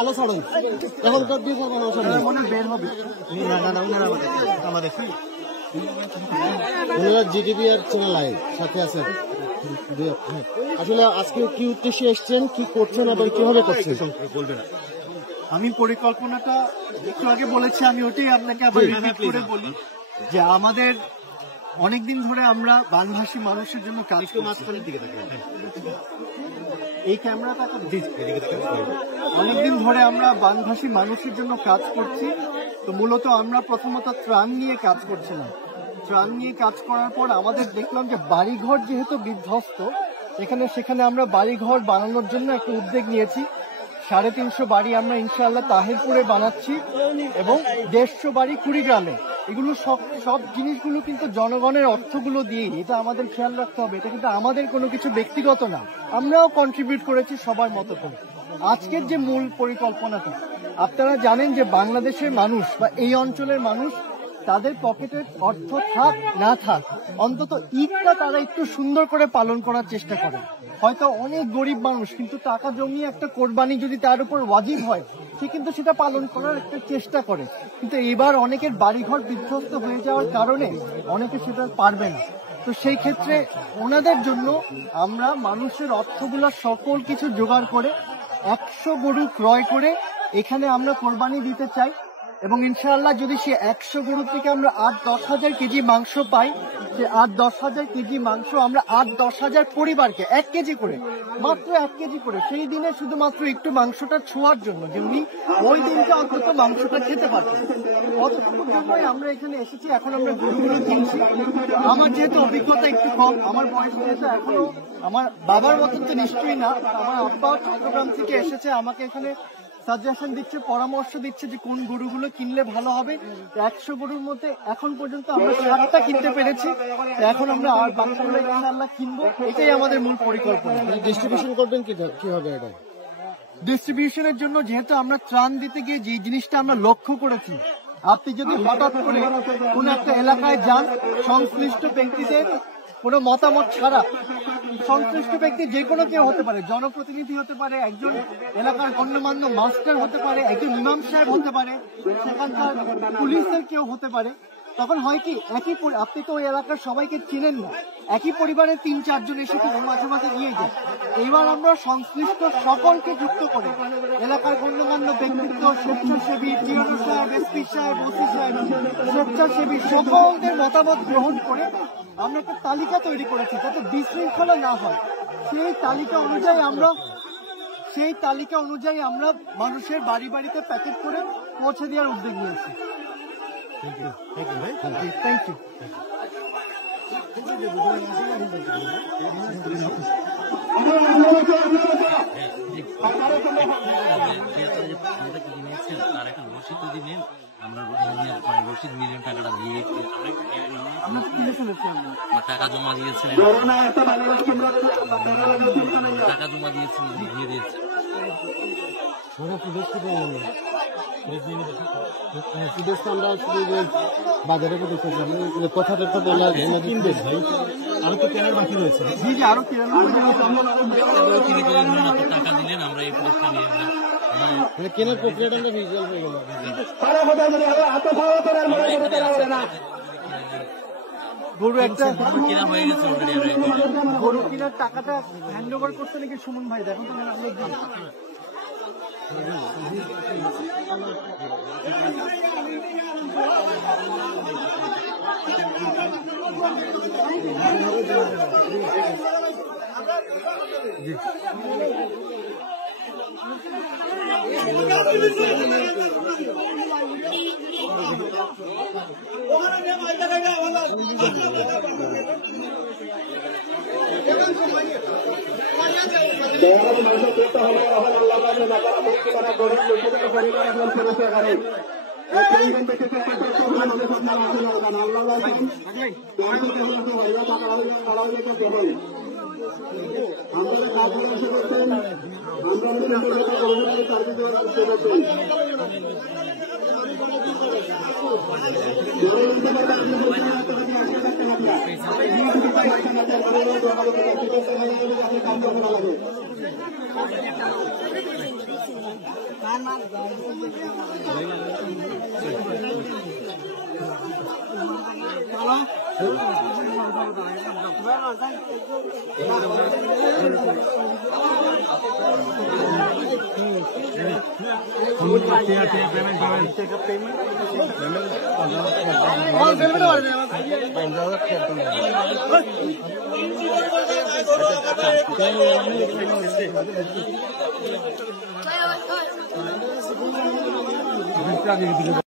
আলো ছড়াই এখন বের হবে জিটিভি আর চ্যানেল আই সাথে আছেন। আসলে আজকে কি উদ্দেশ্যে এসছেন, কি করছেন, আবার কিভাবে করছেন বলবেন? আমি পরিকল্পনাটা একটু আগে বলেছি, আমি ওটাই আপনাকে আবার রিপিট করে বলি যে আমাদের অনেকদিন ধরে আমরা বাংলাভাষী মানুষের জন্য কাজ করছি। এই ক্যামেরাটা অনেকদিন ধরে আমরা বাংলাভাষী মানুষের জন্য কাজ করছি। তো মূলত আমরা প্রথমত ত্রাণ নিয়ে কাজ করছিলাম। ত্রাণ নিয়ে কাজ করার পর আমাদের দেখলাম যে বাড়িঘর যেহেতু বিধ্বস্ত, সেখানে আমরা বাড়িঘর বানানোর জন্য একটা উদ্যোগ নিয়েছি। 350 বাড়ি আমরা ইনশাআল্লাহ তাহিরপুরে বানাচ্ছি এবং 150 বাড়ি কুড়িগ্রামে। এগুলো সব জিনিসগুলো কিন্তু জনগণের অর্থগুলো দিয়ে, এটা আমাদের খেয়াল রাখতে হবে। এটা কিন্তু আমাদের কোনো কিছু ব্যক্তিগত না, আমরাও কন্ট্রিবিউট করেছি সবার মতো করে। আজকের যে মূল পরিকল্পনাটা, আপনারা জানেন যে বাংলাদেশের মানুষ বা এই অঞ্চলের মানুষ, তাদের পকেটের অর্থ থাক না থাক, অন্তত ঈদটা তারা একটু সুন্দর করে পালন করার চেষ্টা করে। হয়তো অনেক গরিব মানুষ কিন্তু টাকা জমিয়ে একটা কোরবানি যদি তার উপর ওয়াজিব হয়, সে কিন্তু সেটা পালন করার একটা চেষ্টা করে। কিন্তু এবার অনেকের বাড়িঘর বিধ্বস্ত হয়ে যাওয়ার কারণে অনেকে সেটা পারবে না। তো সেই ক্ষেত্রে ওনাদের জন্য আমরা মানুষের অর্থগুলো সকল কিছু জোগাড় করে 100 গরু ক্রয় করে এখানে আমরা কোরবানি দিতে চাই। এবং ইনশাআল্লাহ যদি সে 100 গরু থেকে আমরা 8-10 হাজার কেজি মাংস পাই, সে 8-10 হাজার কেজি মাংস আমরা 8-10 হাজার পরিবারকে 1 কেজি করে, মাত্র 1 কেজি করে, সেই দিনে শুধুমাত্র একটু মাংসটা ছোঁয়ার জন্য, যে উনি ওই দিনটা অন্তত মাংসটা খেতে পারবেন, অতটুকুর জন্যই আমরা এখানে এসেছি। এখন আমরা গরুগুলো কিনছি। আমার যেহেতু অভিজ্ঞতা একটু কম, আমার বয়স যেহেতু এখনো আমার বাবার মতন তো নিশ্চয়ই না, আমার আব্বা চট্টগ্রাম থেকে এসেছে, আমাকে এখানে সাজেশন দিচ্ছে, পরামর্শ দিচ্ছে যে কোন গরুগুলো কিনলে ভালো হবে। 100 গরুর মধ্যে এখন পর্যন্ত আমরা 7টা কিনতে পেরেছি। এখন আমরা আর বাকিগুলো ইনশাআল্লাহ কিনবো, এটাই আমাদের মূল পরিকল্পনা। ডিস্ট্রিবিউশন করবেন কিভাবে? এটা ডিস্ট্রিবিউশনের জন্য যেহেতু আমরা ত্রাণ দিতে গিয়ে যে জিনিসটা আমরা লক্ষ্য করেছি, আপনি যদি হঠাৎ করে কোন একটা এলাকায় যান, সংশ্লিষ্ট ব্যক্তিদের কোনো মতামত ছাড়া, সংশ্লিষ্ট ব্যক্তি যে কোনো কেউ হতে পারে, জনপ্রতিনিধি হতে পারে, একজন এলাকার গণ্যমান্য মাস্টার হতে পারে, একজন ইমাম সাহেব হতে পারে, সেখানকার পুলিশের কেউ হতে পারে। তখন হয় কি, আপনি তো ওই এলাকার সবাইকে চিনেন না, একই পরিবারের 3-4 জন এসে কিন্তু মাঝে মাঝে নিয়ে যায়। এইবার আমরা সংশ্লিষ্ট সকলকে যুক্ত করে এলাকার গণ্যমান্য ব্যক্তিত্ব, স্বেচ্ছাসেবী, টিআরও সাহেব, এসপি সাহেব, ওসি সাহেব, স্বেচ্ছাসেবী সকলদের মতামত গ্রহণ করে আমরা একটা তালিকা তৈরি করেছি যাতে বিশৃঙ্খলা না হয়। সেই তালিকা অনুযায়ী আমরা মানুষের বাড়ি বাড়িতে প্যাকেট করে পৌঁছে দেওয়ার উদ্যোগ নিয়েছি। Thank you. টাকা জমা দিয়েছিলেন, দিয়ে দিয়েছে। বাজারে কথাটা তো বলা কিনবে ভাই, আরো তো কেনার বাকি রয়েছে। আরো টাকা দিলেন, আমরা এই পুরস্কার নিয়ে কেনার প্রক্রিয়াটা ভিজুয়াল হয়ে গেল। গরু একটা কেনা হয়ে গেছে অলরেডি। গরু কেনার টাকাটা হ্যান্ড ওভার করতে নাকি সুমন ভাই, দেখুন তো আমরা Gracias.